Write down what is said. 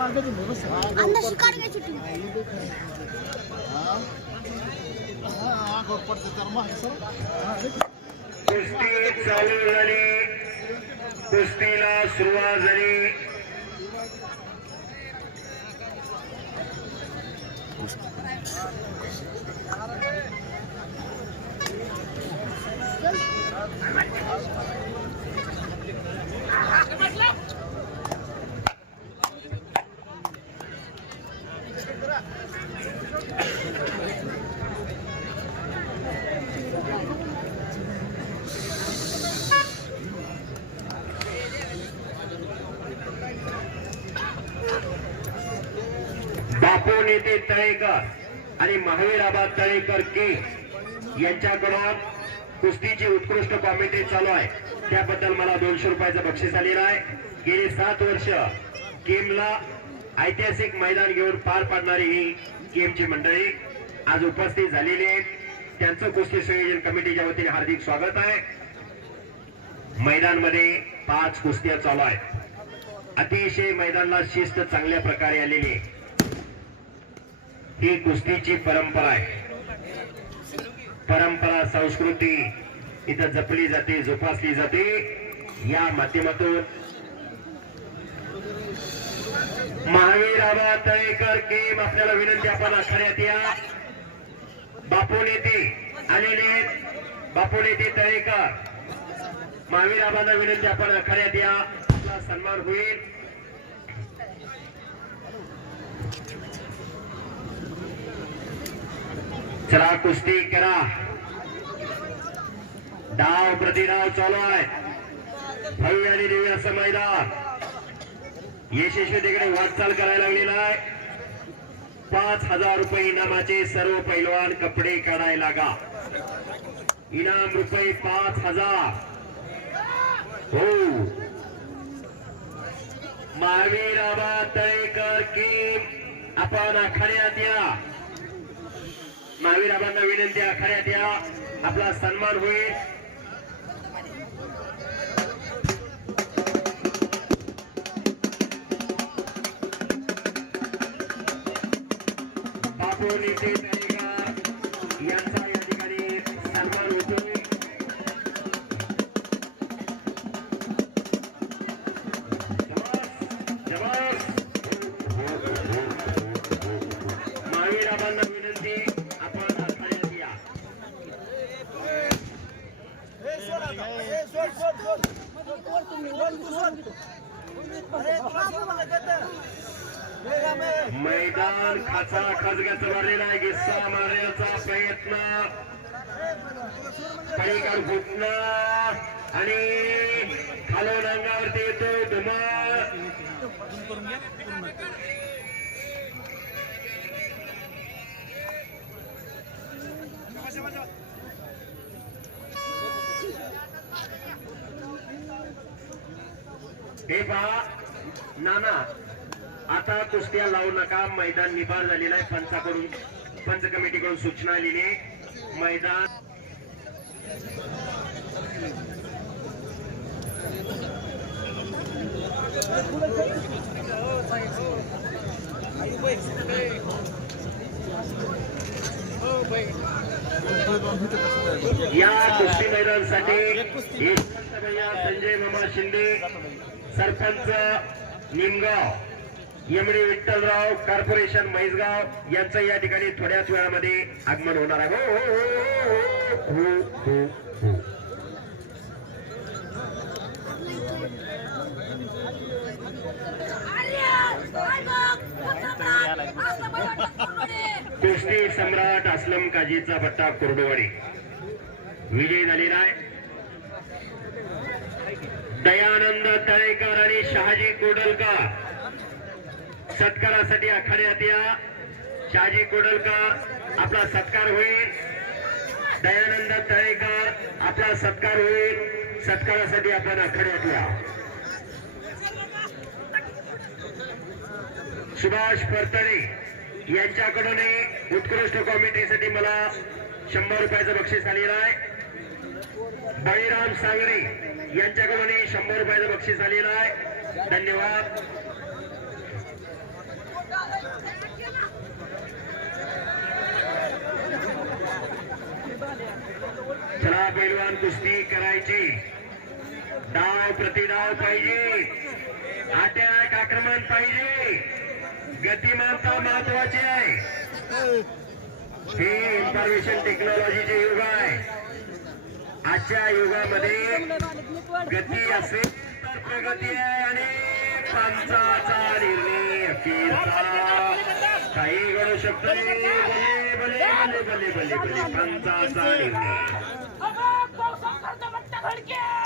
अंदर शिकार घ्यायची टीम कुस्ती चालू झाली कुस्तीला सुरुवात झाली बापू नेते तळेकर आणि महावीराबाद तळेकर के यांच्याकडून कुस्तीची उत्कृष्ट कॉमेंट्री चालू आहे. त्याबद्दल मला दोनशे रुपयाचं बक्षीस आलेलं आहे. गेली सात वर्ष केमला ऐतिहासिक मैदान घेऊन पार पाडणारी ही गेमची मंडळी आज उपस्थित झालेली आहेत. त्यांचं कुस्ती संयोजन कमिटीच्या वतीने हार्दिक स्वागत आहे. मैदानमध्ये पाच कुस्त्या चालू आहेत. अतिशय मैदानाला शिस्त चांगल्या प्रकारे आलेली आहे. ही कुस्तीची परंपरा आहे. परंपरा संस्कृती इथं जपली जाते जोपासली जाते. या माध्यमातून महावीर आबा तळेकर केम आपल्याला विनंती आपण आखाड्यात या. बापू नेते आलेले आहेत. बापू नेते तळेकर. महावीर आबांना विनंती आपण आखण्यात या. आपला सन्मान होईल. चला कुस्ती करा. डाव प्रतिडाव चालू आहे. भव्य आणि दिव्य असं मैदान. यशस्वी तिकडे वाटचाल करायला लागलेला आहे पाच हजार रुपये इनामाचे सर्व पैलवान कपडे काढायला लागा. इनाम रुपये पाच हजार. हो. महावीर आबा तळेकर की आपण आखाड्यात या. महावीर आबांना विनंती आखाड्यात या. आपला सन्मान होईल. बापू नेते तळेकर यांचा मैदान खाचा खाजग्याचा मारलेला आहे गिस्सा मारण्याचा प्रयत्न. पलीकडे फुटणं आणि खालून अंगावरती येतो धुमाळ हे पहा नाना आता कुस्त्या लावू नका. मैदान निभार झालेला आहे. पंचाकडून पंच कमिटीकडून सूचना आलेली आहे. मैदान या कुस्ती मैदानासाठी यशवंत संजय मामा शिंदे सरपंच निमगाव. यमडी विठ्ठलराव कॉर्पोरेशन म्हैसगाव यांचं या ठिकाणी थोड्याच वेळामध्ये आगमन होणार आहे. हो, हो, हो, हो, कुस्ती सम्राट असलम काजीचा भट्टा कुर्डुवाडी. विजय झालेला आहे. दयानंद तळेकर आणि शहाजी कोडलकर. सत्कारासाठी आखाड्यात या. शाजी कोडलकर आपला सत्कार होईल. दयानंद तळेकर आपला सत्कार होईल. सत्कारासाठी आपण आखाड्यात या. सुभाष परतडे यांच्याकडून उत्कृष्ट कॉमेंट्रीसाठी मला शंभर रुपयाचं बक्षीस आलेलं आहे. बळीराम सागरे यांच्याकडून शंभर रुपयाचं बक्षीस आलेलं आहे. धन्यवाद. वेगवान कुस्ती करायची. डाव प्रतिडाव पाहिजे. अटॅक आक्रमण पाहिजे. गतिमानता महत्वाची आहे. हे इन्फॉर्मेशन टेक्नॉलॉजीचे युग आहे. आजच्या युगामध्ये गती असेल तर प्रगती आहे आणि पंचाचा निर्णय अखेरचा. काही घडू शकतो भले भले भले भले भले भले पंचाचा निर्णय. Never give!